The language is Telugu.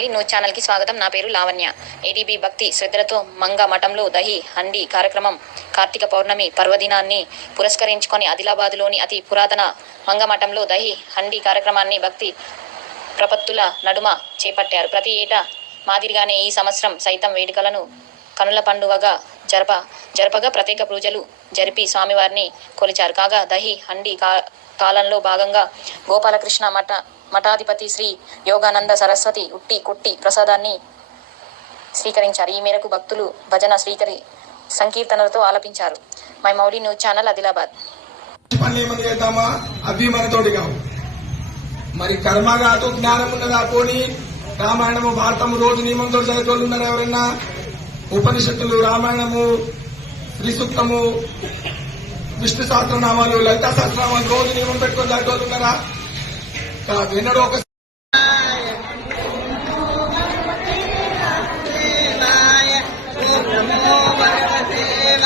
మౌలి న్యూస్ ఛానల్ కి స్వాగతం. నా పేరు లావణ్య. ఏడీబీ భక్తి శ్రద్ధలతో మంగ మఠంలో దహి హండి కార్యక్రమం కార్తీక పౌర్ణమి పర్వదినాన్ని పురస్కరించుకొని ఆదిలాబాద్లోని అతి పురాతన మంగ మఠంలో దహి హండి కార్యక్రమాన్ని భక్తి ప్రపత్తుల నడుమ చేపట్టారు. ప్రతి ఏటా మాదిరిగానే ఈ సంవత్సరం సైతం వేడుకలను కనుల పండుగగా జరపగా ప్రత్యేక పూజలు జరిపి స్వామివారిని కొలిచారు. కాగా దహి హండి కాలంలో భాగంగా గోపాలకృష్ణ మఠాధిపతి శ్రీ యోగానంద సరస్వతి ఉట్టి కుట్టి ప్రసాదాన్ని స్వీకరించారు. ఈ మేరకు భక్తులు భజన సంకీర్తనలతో ఆలపించారు. My Mouli news channel Adilabad. మరి కర్మగాటు జ్ఞానం ఉన్నదా పోని రామాయణము భారతము రోజు నియమంతో చదివేటోళ్ళు ఉన్నారు ఎవరన్నా? ఉపనిషత్తులు, రామాయణము, శ్రీ సూక్తము, విష్ణు సహస్రనామాలు, లలితా సహస్రనామాలు రోజు నియమం పెట్టుకొని చదివేటోళ్ళు ఉన్నారా? ఎన్నడో ఒక